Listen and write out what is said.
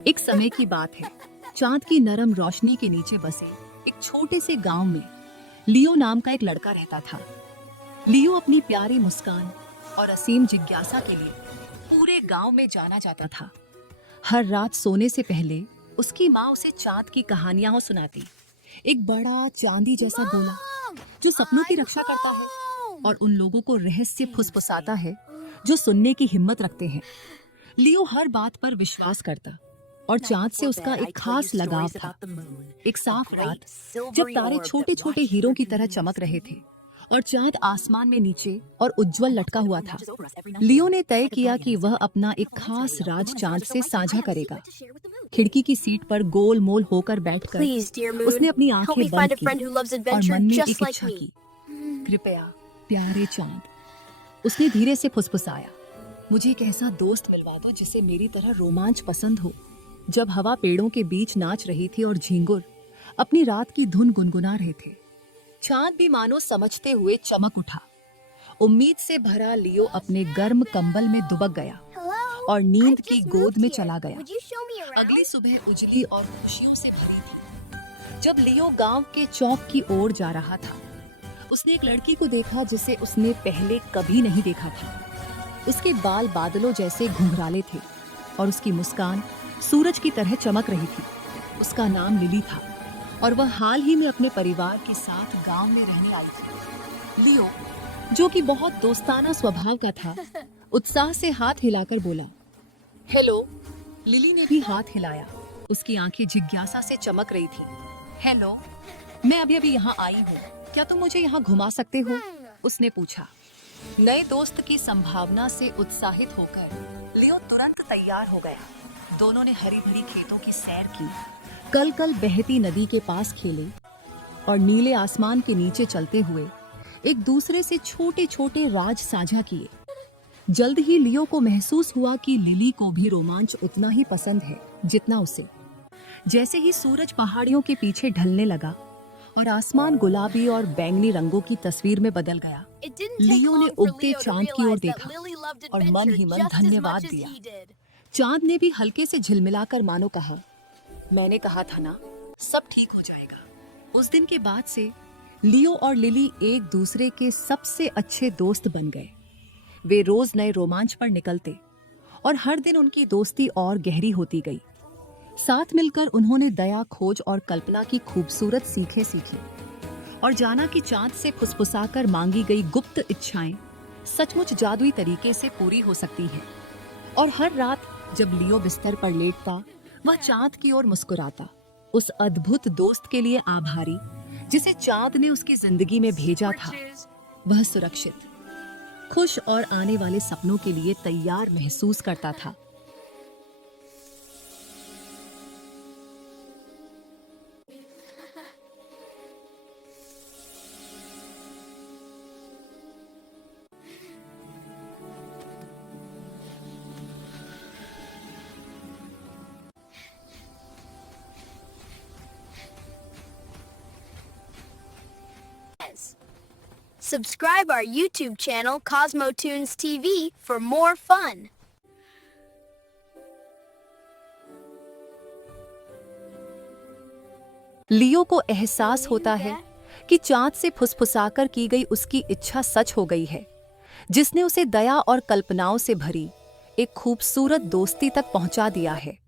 एक समय की बात है। चांद की नरम रोशनी के नीचे बसे एक छोटे से गांव में लियो नाम का एक लड़का रहता था। लियो अपनी प्यारी मुस्कान और असीम जिज्ञासा के लिए पूरे गांव में जाना जाता था। हर रात सोने से पहले उसकी माँ उसे चांद की कहानियां सुनाती। एक बड़ा चांदी जैसा गोला जो सपनों की रक्षा करता है और उन लोगों को रहस्य फुसफुसाता है जो सुनने की हिम्मत रखते हैं। लियो हर बात पर विश्वास करता और चांद से उसका एक खास लगाव था। एक साफ रात जब तारे छोटे छोटे हीरों की तरह चमक रहे थे और चांद आसमान में नीचे और उज्जवल लटका हुआ था, लियो ने तय किया कि वह अपना एक खास राज चांद से साझा करेगा। खिड़की की सीट पर गोल मोल होकर बैठकर उसने अपनी आंखें बंद की और मन में एक इच्छा की, कृपया प्यारे चांद, उसने धीरे से फुसफुसाया, मुझे एक ऐसा दोस्त मिलवा दो जिसे मेरी तरह रोमांच पसंद हो। जब हवा पेड़ों के बीच नाच रही थी और झींगुर अपनी रात की धुन गुनगुना रहे थे, चांद भी मानो समझते हुए चमक उठा। उम्मीद से भरा लियो अपने गर्म कंबल में दुबक गया और नींद की गोद में चला गया। अगली सुबह उजली और खुशियों से भरी थी। जब लियो गांव के चौक की ओर जा रहा था, उसने एक लड़की को देखा जिसे उसने पहले कभी नहीं देखा था। उसके बाल बादलों जैसे घुंघराले थे और उसकी मुस्कान सूरज की तरह चमक रही थी। उसका नाम लिली था और वह हाल ही में अपने परिवार के साथ गांव में रहने आई थी। लियो, जो कि बहुत दोस्ताना स्वभाव का था, उत्साह से हाथ हिलाकर बोला, हेलो। लिली ने भी हाथ हिलाया। उसकी आंखें जिज्ञासा से चमक रही थी। हेलो, मैं अभी अभी यहाँ आई हूँ, क्या तुम मुझे यहाँ घुमा सकते हो? उसने पूछा। नए दोस्त की संभावना से उत्साहित होकर लियो तुरंत तैयार हो गया। दोनों ने हरी भरी खेतों की सैर की, कल कल बहती नदी के पास खेले और नीले आसमान के नीचे चलते हुए एक दूसरे से छोटे छोटे राज साझा किए। जल्द ही लियो को महसूस हुआ कि लिली को भी रोमांच उतना ही पसंद है जितना उसे। जैसे ही सूरज पहाड़ियों के पीछे ढलने लगा और आसमान गुलाबी और बैंगनी रंगों की तस्वीर में बदल गया, लियो ने उगते चांद की ओर देखा और मन ही मन धन्यवाद दिया। चांद ने भी हल्के से झिलमिलाकर मानो कहा, मैंने कहा था ना, सब ठीक हो जाएगा। उस दिन के बाद से लियो और लिली एक दूसरे के सबसे अच्छे दोस्त बन गए। वे रोज नए रोमांच पर निकलते और हर दिन उनकी दोस्ती और गहरी होती गई। साथ मिलकर उन्होंने दया, खोज और कल्पना की खूबसूरत सीखें सीखी और जाना कि चांद से फुसफुसाकर मांगी गई गुप्त इच्छाएं सचमुच जादुई तरीके से पूरी हो सकती हैं। और हर रात जब लियो बिस्तर पर लेटता, वह चांद की ओर मुस्कुराता, उस अद्भुत दोस्त के लिए आभारी जिसे चांद ने उसकी जिंदगी में भेजा था। वह सुरक्षित, खुश और आने वाले सपनों के लिए तैयार महसूस करता था। Subscribe our YouTube channel CosmoTunes TV for more fun. लियो को एहसास होता है कि चांद से फुसफुसाकर की गई उसकी इच्छा सच हो गई है, जिसने उसे दया और कल्पनाओं से भरी एक खूबसूरत दोस्ती तक पहुंचा दिया है।